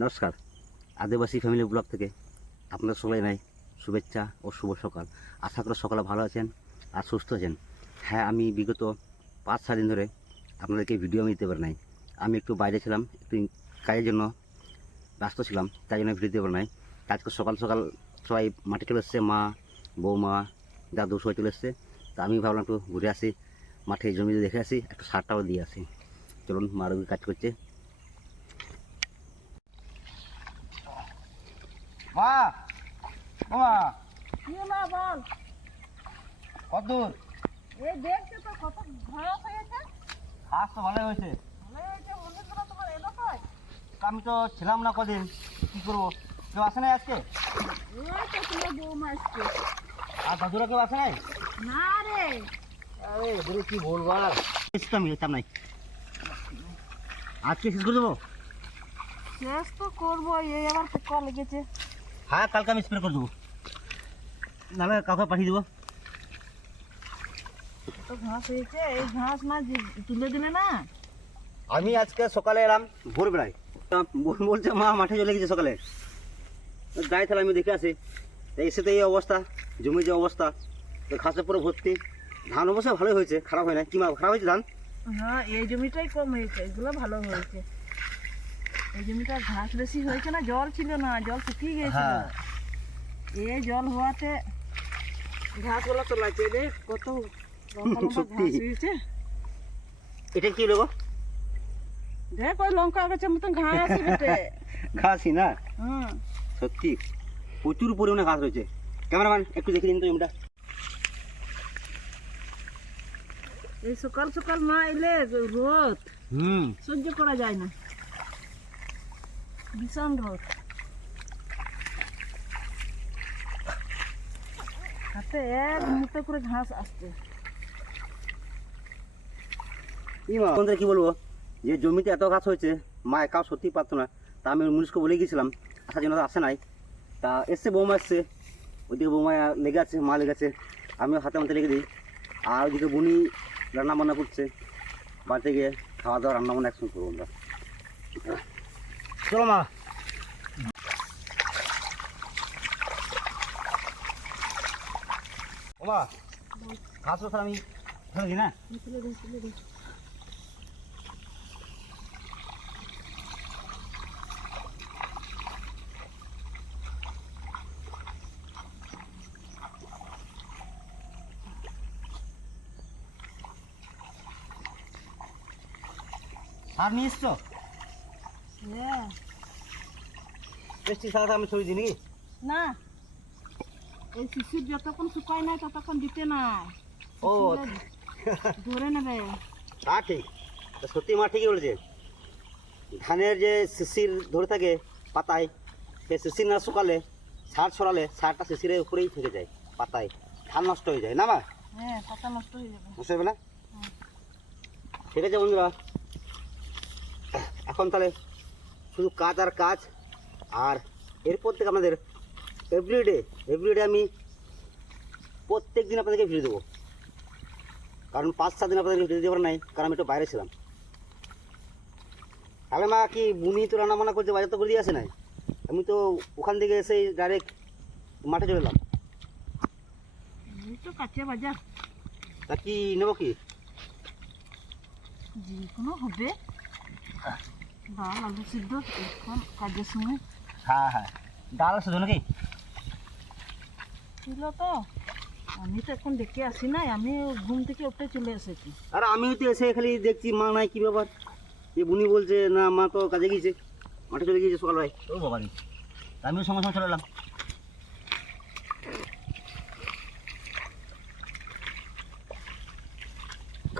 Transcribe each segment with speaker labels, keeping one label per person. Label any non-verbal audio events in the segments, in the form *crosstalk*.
Speaker 1: নমস্কার। আদিবাসী family blog থেকে আপনাদের সবাই নাই শুভেচ্ছা ও শুভ সকাল। আশা করি সকালে ভালো আছেন আর সুস্থ আছেন। হ্যাঁ আমি বিগত পাঁচ, সাত দিন ধরে আপনাদেরকে ভিডিও আমি দিতে পারি নাই। আমি একটু বাইরে ছিলাম, একটু কাজের জন্য ব্যস্ত ছিলাম, তাই জন্য ভিডিও দিতে পারি নাই। আজকে সকাল সকাল সবাই মাঠে চলে এসছে, মা, বৌমা, দাদু সবাই চলে এসছে। তা আমি ভাবলাম একটু ঘুরে আসি, মাঠে জমিতে দেখে আসি, একটু সারটাও দিয়ে আসি। চলুন মার ওই কাজ করছে। মা মা।
Speaker 2: কি হলো বল?
Speaker 1: কত দূর
Speaker 2: দেখছ তো কত ঘাস হয়েছে।
Speaker 1: ঘাস তো ভালোই হয়েছে।
Speaker 2: ভালো হয়েছে বন্ধুরা তোমার এলো কই?
Speaker 1: আমি তো ছিলাম না কদিন কি করব? কেউ আসে নাই আজকে?
Speaker 2: ওই তো তোমার বৌমা আসছে
Speaker 1: আর দাদুরা কেউ আসে নাই?
Speaker 2: না রে।
Speaker 1: আরে কি বলব আর? আমি চাপ নাই। আজকে শেষ করে দেবো?
Speaker 2: শেষ তো করব এই আবার পোকা লেগেছে।
Speaker 1: হ্যাঁ কালকে আমি স্প্রে করে দেবো। নাহলে কাউকে পাঠিয়ে দেবো।
Speaker 2: তো ঘাস হয়েছে এই ঘাস না তুলে দিলে না।
Speaker 1: আমি আজকে সকালে এলাম ভোরবেলায়। তা বলছে মা মাঠে চলে গেছে সকালে। যাই তাহলে আমি দেখে আসি। এসে তো এই অবস্থা জমির যে অবস্থা তো ঘাসে পুরো ভর্তি। ধান অবশ্য ভালোই হয়েছে খারাপ হয় না কি মা খারাপ হয়েছে ধান?
Speaker 2: হ্যাঁ এই জমিটাই কম হয়েছে এগুলো ভালো হয়েছে। এই জমিটা ঘাস বেশি হয়েছে না জল ছিল না জল শুকিয়ে গিয়েছিল।
Speaker 1: হ্যাঁ।
Speaker 2: এই জল হওয়াতে ঘাসগুলো তো লাগছে রে কত
Speaker 1: এটা কি লোক
Speaker 2: দেখ ওই লঙ্কা গাছের মতন ঘাস বেটে। *laughs*
Speaker 1: ঘাসই না? সত্যি প্রচুর পরিমাণে ঘাস রয়েছে ক্যামেরাম্যান একটু দেখে দিন তো জমিটা।
Speaker 2: এই সকাল সকাল না এলে রোদ।
Speaker 1: হুম।
Speaker 2: সহ্য করা যায় না। ভীষণ রোদ। হাতে এক মুঠো করে ঘাস আসছে।
Speaker 1: ইমা বন্ধুরা কি বলব? যে জমিতে এত ঘাস হয়েছে মা একাও সত্যি পারতো না। তা আমি মুনিশকে বলে গেছিলাম আসার জন্য তো আসে নাই। তা এসছে বৌমা এসছে ওইদিকে বৌমা লেগে আছে মা লেগে আছে আমিও হাতে মাথে লেগে দিই। আর ওইদিকে বুনি রান্না বান্না করছে বাড়িতে গিয়ে খাওয়া দাওয়া রান্না বান্না একসঙ্গে করব আমরা। চলো মা। ও মা ঘাস তো আমি ফেলে দিই না
Speaker 2: তুলে দে, তুলে দে।
Speaker 1: সার নিয়ে এসছো
Speaker 2: হ্যাঁ।
Speaker 1: পেস্টি সার আমি ছবি দিই নাকি
Speaker 2: না এই শিশুর যতক্ষণ শুকায় নাই ততক্ষণ দিতে নাই।
Speaker 1: ও
Speaker 2: ধরে নেবে।
Speaker 1: তা ঠিক। সত্যি মা ঠিকই বলেছে। ধানের যে শিশির ধরে থাকে পাতায় সে শিশির না শুকালে সার ছড়ালে সারটা শিশিরের উপরেই থেকে যায় পাতায়। ধান নষ্ট হয়ে যায় না মা?
Speaker 2: হ্যাঁ পাতা নষ্ট হয়ে যাবে।
Speaker 1: বুঝতে পারবে না? ঠিক আছে বন্ধুরা। এখন তাহলে শুধু কাজ আর কাজ আর এরপর থেকে আমাদের এভরিডে এভরিডে আমি প্রত্যেক দিন আপনাদেরকে ভিডিও দেবো। কারণ পাঁচ সাত দিন আপনাদেরকে ভিডিও দেওয়ার নাই কারণ আমি একটু বাইরে ছিলাম। তাহলে মা কি বুনি তো রান্না বান্না করছে বাজার তো করে দিয়ে আসে নাই? আমি তো ওখান থেকে এসে ডাইরেক্ট মাঠে চলে এলাম।
Speaker 2: তো কাছে বাজার।
Speaker 1: তা কি নেব কি?
Speaker 2: যে কোনো হবে ডাল আলু সিদ্ধ এখন কাজের সময়।
Speaker 1: হ্যাঁ হ্যাঁ। ডাল নাকি?
Speaker 2: ছিল তো। আমি তো এখন দেখে আসি নাই আমি ঘুম থেকে উঠে চলে এসেছি।
Speaker 1: আর আমিও তো এসে খালি দেখছি মা নাই কি ব্যাপার? যে বুনি বলছে না মা তো কাজে গিয়েছে মাঠে চলে গিয়েছে সকালবেলায় ও বাবা রে আমিও সঙ্গে সঙ্গে চলে এলাম।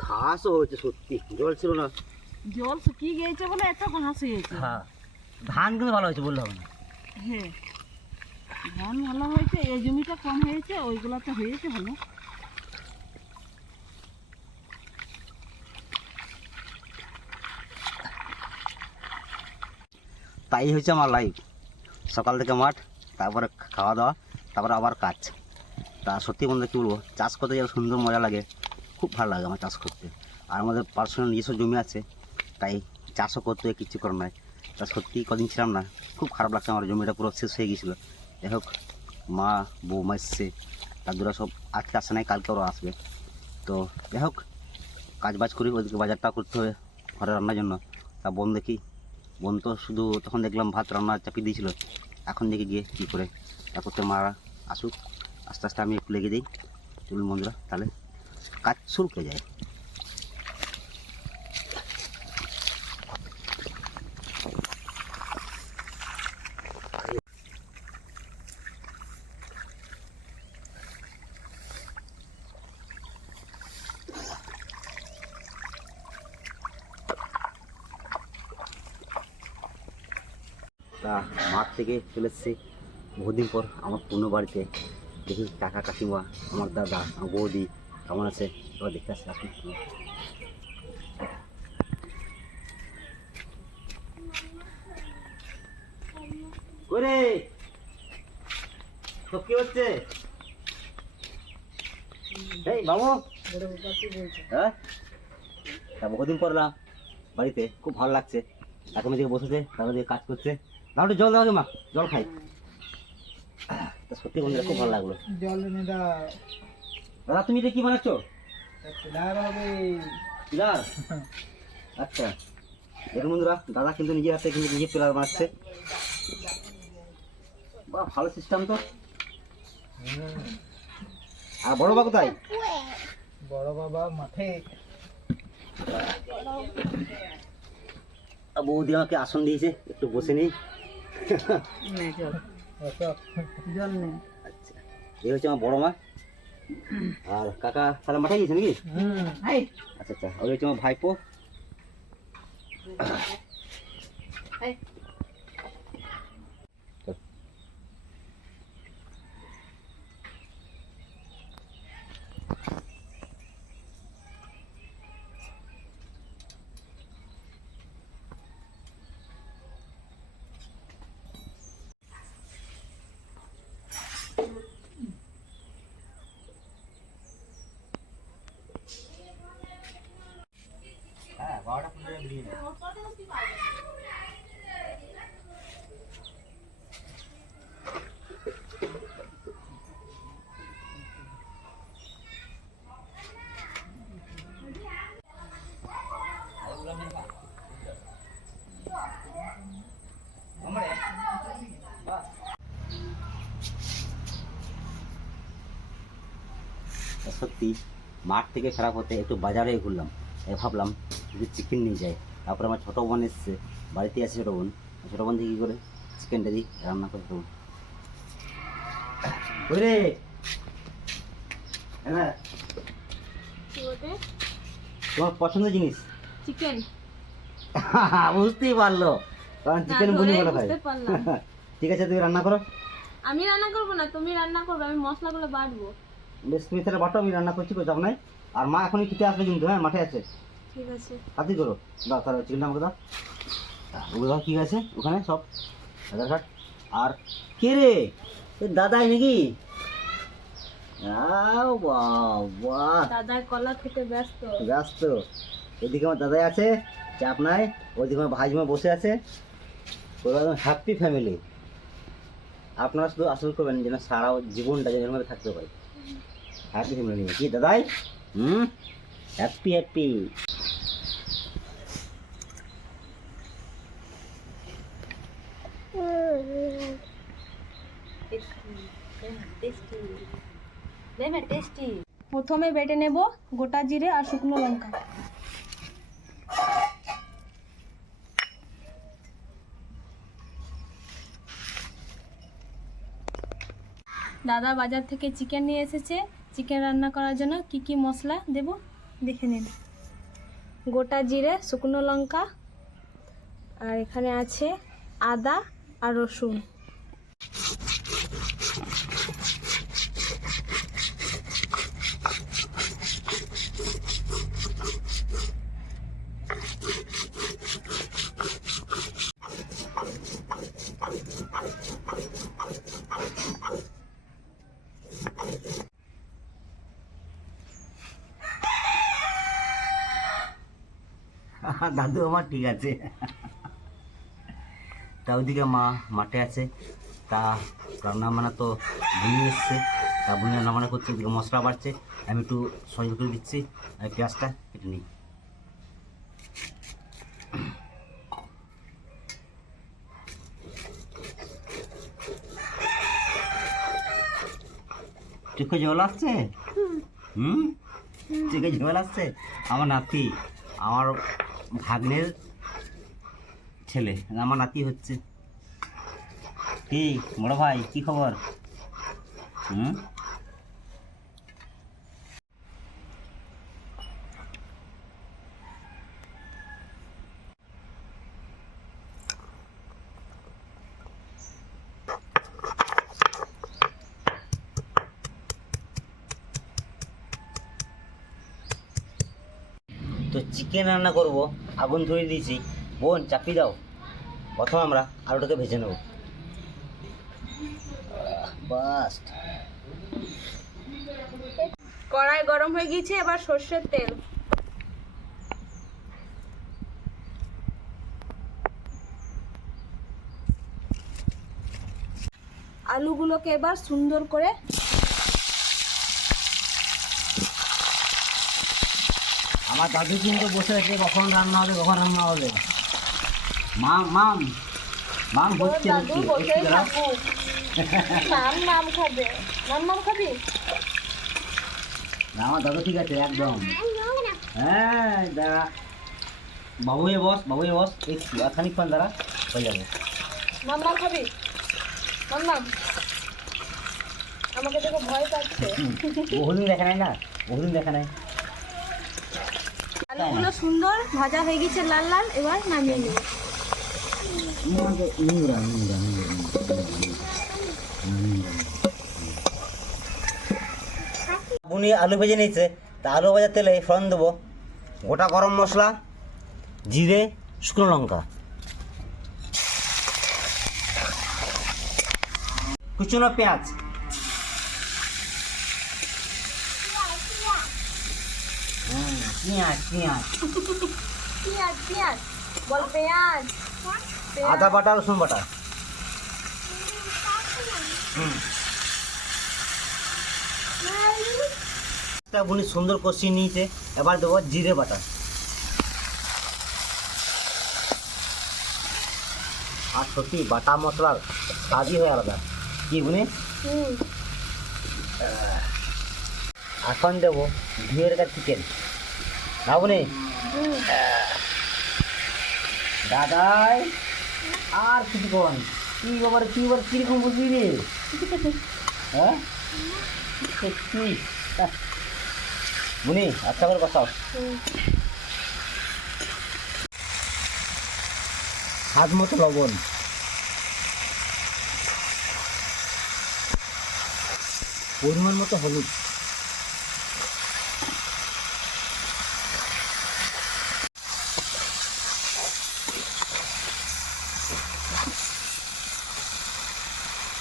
Speaker 1: ঘাসও হয়েছে সত্যি জল ছিল না।
Speaker 2: জল শুকিয়ে গিয়েছে বলে এত ঘাস হয়েছে।
Speaker 1: হ্যাঁ ধান কিন্তু ভালো হয়েছে বললে হবে না।
Speaker 2: হ্যাঁ। ধান ভালো হয়েছে, এই জমিটা কম হয়েছে ওইগুলোতে হয়েছে ভালো।
Speaker 1: তাই হচ্ছে আমার লাইফ সকাল থেকে মাঠ, তারপরে খাওয়া দাওয়া, তারপরে আবার কাজ। তা সত্যি বন্ধু, কী বলব, চাষ করতে যা সুন্দর মজা লাগে, খুব ভালো লাগে আমার চাষ করতে। আর আমাদের পার্সোনাল নিজস্ব জমি আছে, তাই চাষও করতে হয় কিচ্ছু করার নয় তা সত্যি কদিন ছিলাম না, খুব খারাপ লাগছে আমার জমিটা পুরো শেষ হয়ে গিয়েছিল যাই হোক মা, বৌমা এসছে দাদুরা সব আজকে আসে নাই, কালকে ওরা আসবে। তো যাই হোক কাজ বাজ করি, ওদিকে বাজারটা করতে হবে ঘরে রান্নার জন্য। তা বোন দেখি, বোন তো শুধু তখন দেখলাম ভাত রান্না চাপিয়ে দিয়েছিল, এখন দেখি গিয়ে কী করে। তা করতে মারা আসুক, আস্তে আস্তে আমি একটু লেগে দিই চলুন বন্ধুরা, তাহলে কাজ শুরু করে যায়। তা মাঠ থেকে চলে এসেছি। বহুদিন পর আমার পুরনো বাড়িতে দেখি কাকা, কাকিমা, আমার দাদা, আমার বৌদি কেমন আছে? এবার দেখতে আসছে আপনি। হ্যাঁ? বহুদিন পর এলাম বাড়িতে খুব ভালো লাগছে। এখন দিকে বসেছে, তারপর দিকে কাজ করছে। একটু জল দেওয়া মা জল খাই। সত্যি বন্ধুরা খুব ভালো লাগল।
Speaker 3: জল এনে দাও।
Speaker 1: দাদা তুমি এটা কি বানাচ্ছ?
Speaker 3: পিলার হবে
Speaker 1: পিলার আচ্ছা। দেখুন বন্ধুরা দাদা কিন্তু নিজের হাতে কিন্তু নিজে পিলার বানাচ্ছে। বাহ ভালো সিস্টেম তো। আর বড় বা কোথায়?
Speaker 3: বড় বাবা মাঠে।
Speaker 1: বৌদি আমাকে আসন দিয়েছে একটু বসে নিই।
Speaker 2: নে জল
Speaker 3: বসো।
Speaker 2: জল নেই
Speaker 1: আচ্ছা এই হচ্ছে আমার বড় মা আর কাকা তাহলে মাঠে গিয়েছে নাকি
Speaker 3: হুম
Speaker 1: আচ্ছা আচ্ছা ওই হচ্ছে আমার ভাইপো সত্যি মাঠ থেকে খারাপ হতে একটু বাজারে ঘুরলাম। এ ভাবলাম যদি চিকেন নিয়ে যাই। তারপরে আমার ছোটো বোন এসছে বাড়িতে আছে ছোটো বোন। ছোটো বোন দিয়ে কী করে? চিকেনটা দিই রান্না করে রে হ্যাঁ তোমার পছন্দের জিনিস?
Speaker 4: চিকেন *laughs*
Speaker 1: বুঝতেই পারল। কারণ চিকেন
Speaker 4: না,
Speaker 1: বলি খাই
Speaker 4: বুঝতে পারলাম। *laughs*
Speaker 1: ঠিক আছে তুমি রান্না করো।
Speaker 4: আমি রান্না করব না তুমি রান্না করবে আমি মশলাগুলো বাটবো।
Speaker 1: বেশ তুমি তাহলে বাটো আমি রান্না করছি চাপ নাই। আর মা এখনই খেতে আসবে কিন্তু হ্যাঁ মাঠে আছে।
Speaker 4: ঠিক আছে।
Speaker 1: তাড়াতাড়ি করো দাও তাহলে চিকেনটা আমাকে দাও। ওগুলো দাও, কি আছে ওখানে সব। আধার কার্ড। আর কে রে? দাদাই নাকি আও বাবা।
Speaker 4: দাদার কলা খেতে ব্যস্ত।
Speaker 1: ব্যস্ত। এদিকে আমার দাদাই আছে চাপ নাই। ওইদিকে আমার ভাইজিমা বসে আছে। হ্যাপি ফ্যামিলি আপনারা শুধু আসল করবেন যেন সারা জীবনটা যেন থাকতে পারে হ্যাপি ফ্যামিলি কি দাদাই হুম হ্যাপি হ্যাপি
Speaker 4: প্রথমে বেটে নেব গোটা জিরে আর শুকনো লঙ্কা দাদা বাজার থেকে চিকেন নিয়ে এসেছে। চিকেন রান্না করার জন্য কি কি মশলা দেব? দেখে নিন। গোটা জিরে, শুকনো লঙ্কা, আর এখানে আছে আদা আর রসুন।
Speaker 1: দাদু আমার ঠিক আছে। তা ওইদিকে মা মাঠে আছে। তা রান্না বান্না তো বুনি এসছে। তা বুনি রান্না বান্না করছে ওদিকে মশলা বাড়ছে। আমি একটু সহযোগ করে দিচ্ছি আর পেঁয়াজটা কেটে নিই। চোখে জল আসছে হুম। চোখে জল আসছে আমার নাতি আমার ভাগ্নের ছেলে আমার নাতি হচ্ছে। কি বড় ভাই কি খবর? হুম তো চিকেন রান্না করব, আগুন ধরিয়ে দিয়েছি। বোন, চাপি দাও। প্রথম আমরা আলুটাকে ভেজে নেব।
Speaker 2: কড়াই গরম হয়ে গিয়েছে, এবার সর্ষের তেল। আলুগুলোকে এবার সুন্দর করে
Speaker 1: আমার দাদু কিন্তু বসে আছে কখন রান্না হবে কখন রান্না হবে। মাম মাম মাম হচ্ছে
Speaker 2: দাদু? বসে নাম নাম খাবে। নাম খাবি?
Speaker 1: আমার দাদু ঠিক আছে একদম। হ্যাঁ দাঁড়া। বাবুয়ে বস বাবুয়ে বস একটু আর খানিকক্ষণ দাঁড়া হয়ে যাবে।
Speaker 2: নাম খাবি? নাম নাম আমাকে দেখে ভয় পাচ্ছে।
Speaker 1: দেখা নাই না? বহুদিন দেখা নাই?
Speaker 2: আলুগুলো সুন্দর, ভাজা হয়ে গেছে লাল লাল, এবার নামিয়ে নেব।
Speaker 1: বুনি আলু ভেজে নিয়েছে, তা আলু ভাজার তেলে ফোড়ন দেবো। গোটা গরম মশলা, জিরে, শুকনো লঙ্কা। কুচুনো পেঁয়াজ। পেঁয়াজ পেঁয়াজ।
Speaker 2: পেঁয়াজ পেঁয়াজ। বল পেঁয়াজ।
Speaker 1: আদা বাটা রসুন বাটা। বুনি সুন্দর কষিয়ে নিয়েছে এবার দেবো জিরে বাটা। আর সত্যি বাটা মশলার স্বাদই হয়ে আলাদা। কি বুনি? এখন দেবো ধুয়ে রেখা চিকেন না দাদাই আর কিছুক্ষণ। কি ব্যাপার কি ব্যাপার কীরকম বুঝবি রে? হ্যাঁ? সত্যি? বুনি আচ্ছা করে বসাও। হাত মতো লবণ। পরিমাণ মতো হলুদ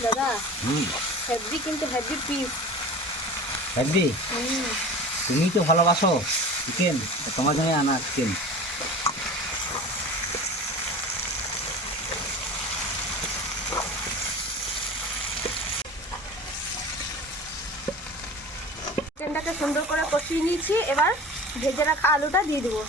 Speaker 2: দাদা
Speaker 1: হুম
Speaker 2: হেভি কিন্তু হেভি পিস হুম।
Speaker 1: তুমি তো ভালোবাসো চিকেন তোমার জন্য আনা চিকেন
Speaker 2: চিকেনটাকে সুন্দর করে কষিয়ে নিয়েছি এবার ভেজে রাখা আলুটা দিয়ে দেবো।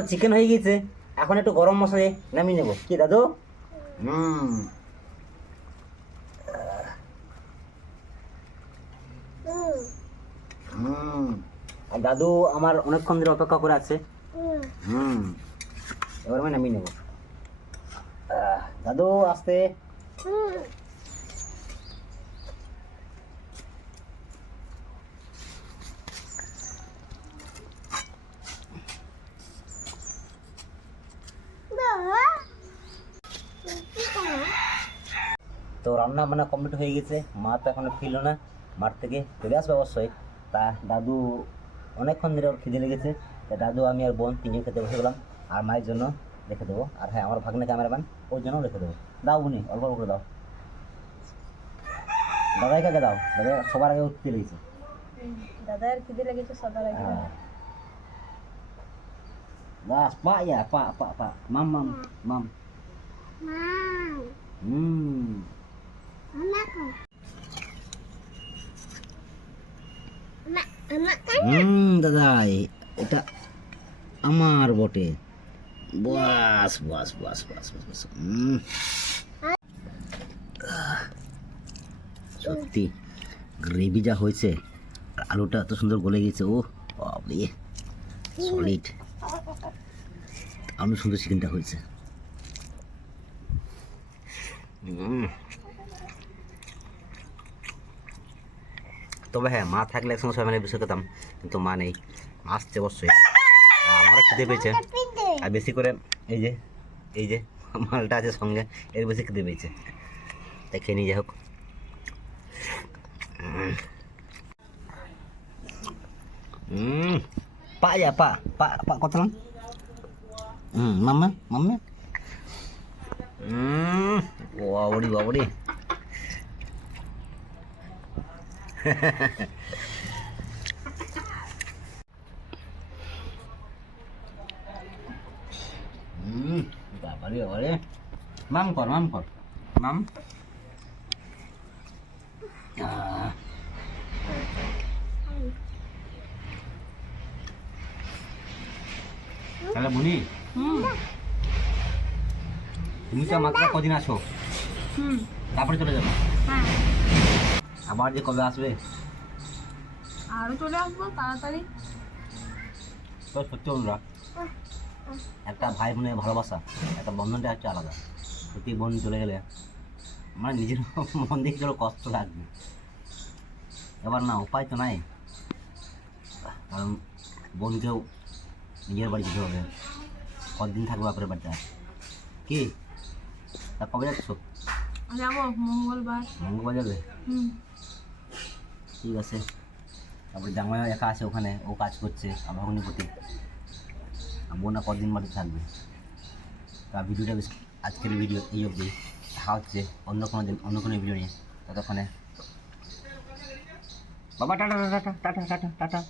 Speaker 1: তো আমাদের চিকেন হয়ে গেছে। এখন একটু গরম মশলা নামিয়ে নেব। কি দাদু? হুম। হুম। আর দাদু আমার অনেকক্ষণ ধরে অপেক্ষা করে আছে। হুম। এবার আমি নামিয়ে নেব। আহ, দাদু আসতে তো রান্না বান্না কমপ্লিট হয়ে গেছে। মা তো এখনও ফিরল না মাঠ থেকে চলে আসবে অবশ্যই। তা দাদু অনেকক্ষণ ধরে খিদে লেগেছে তা দাদু আমি আর বোন তিনজন খেতে বসে গেলাম আর মায়ের জন্য রেখে দেবো। আর হ্যাঁ আমার ভাগ্নে ক্যামেরাম্যান ওর জন্য রেখে দেবো। দাও উনি অল্প অল্প করে দাও। দাদাই কাকে দাও? দাদা সবার আগে খিদে লেগেছে।
Speaker 4: দাদার খিদে লেগেছে সবার আগে।
Speaker 1: বাস পা ইয়া পা পা পা। মাম মাম। মাম। হুম। হুম দাদাই এটা আমার বটে। বাস বাস বাস বাস বাস সত্যি, গ্রেভি যা হয়েছে, আলুটা এত সুন্দর গলে গেছে ও বাবরে সলিড আরও সুন্দর চিকেনটা হয়েছে। উম। তবে হ্যাঁ মা থাকলে একসঙ্গে সবাই মিলে বসে খেতাম কিন্তু মা নেই। আসছে অবশ্যই। আমারও খিদে পেয়েছে। আর বেশি করে এই যে এই যে মালটা আছে সঙ্গে এর বেশি খিদে পেয়েছে। তাই খেয়ে নিয়ে যাই হোক। পা ya pak pak pak kau telan hmm mama mama hmm wow wow মাম কর মাম কর। মাম? তাহলে বুনি তুমি তো আমাকে কদিন
Speaker 2: আছো?
Speaker 1: তারপরে চলে যাব।
Speaker 2: হ্যাঁ।
Speaker 1: আবার যে কবে আসবে?
Speaker 2: আরও চলে আসব তাড়াতাড়ি।
Speaker 1: তো সত্যি বন্ধুরা একটা ভাই বোনের ভালোবাসা একটা বন্ধনটা হচ্ছে আলাদা। সত্যি বোন চলে গেলে মানে নিজের মন দেখে চলো কষ্ট লাগবে। এবার না উপায় তো নাই। কারণ বোনকেও নিজের বাড়ি যেতে হবে। কতদিন থাকবে বাপের বাড়িতে? কি? তা কবে যাচ্ছ?
Speaker 2: যাব মঙ্গলবার।
Speaker 1: মঙ্গলবার যাবে?
Speaker 2: হুম।
Speaker 1: ঠিক আছে তারপরে জামাই একা আছে ওখানে, ও কাজ করছে, আমার প্রতি আর বোনা কদিন বাদে থাকবে। তা ভিডিওটা বেশ, আজকের ভিডিও এই অবধি। দেখা হচ্ছে অন্য কোনো দিন, অন্য কোনো ভিডিও নিয়ে। ততক্ষণে। বাবা tata tata tata tata tata.